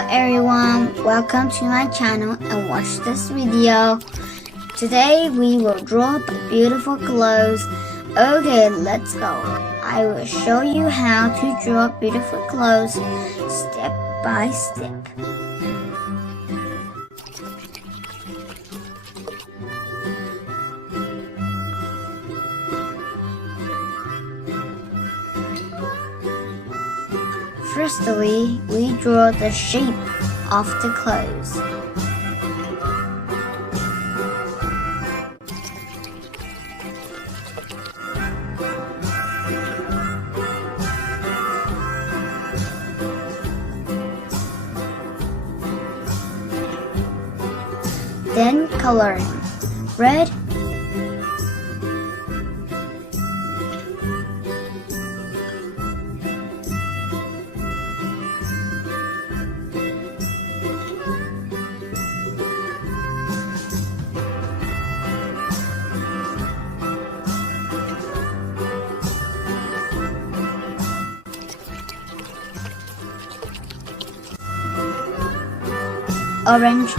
Hello everyone, welcome to my channel and watch this video. Today we will draw beautiful clothes. Okay, let's go. I will show you how to draw beautiful clothes step by step. Firstly, we draw the shape of the clothes. Then coloring. Red, orange,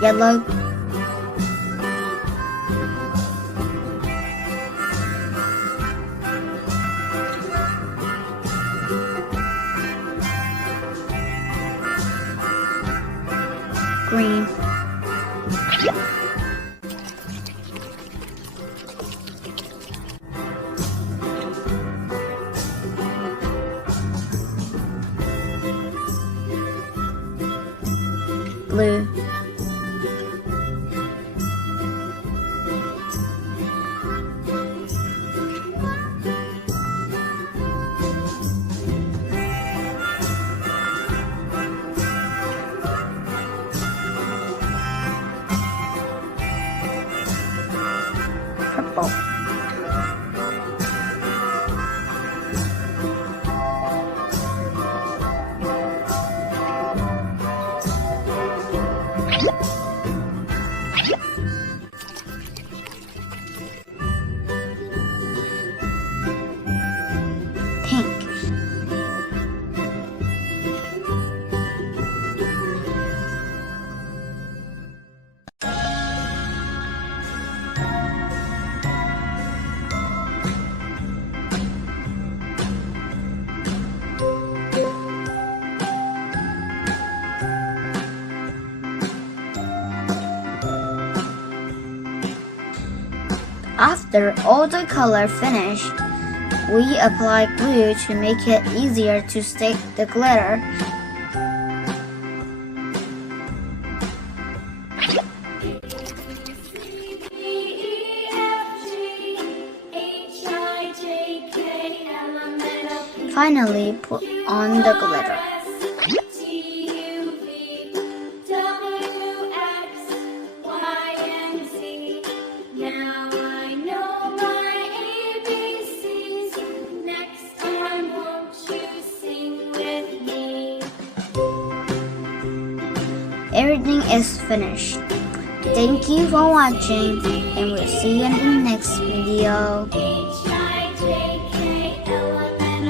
yellow, green, blue, purple, pink, After all the color finished, we apply glue to make it easier to stick the glitter. Finally, put on the glitter. Everything is finished. Thank you for watching and we'll see you in the next video.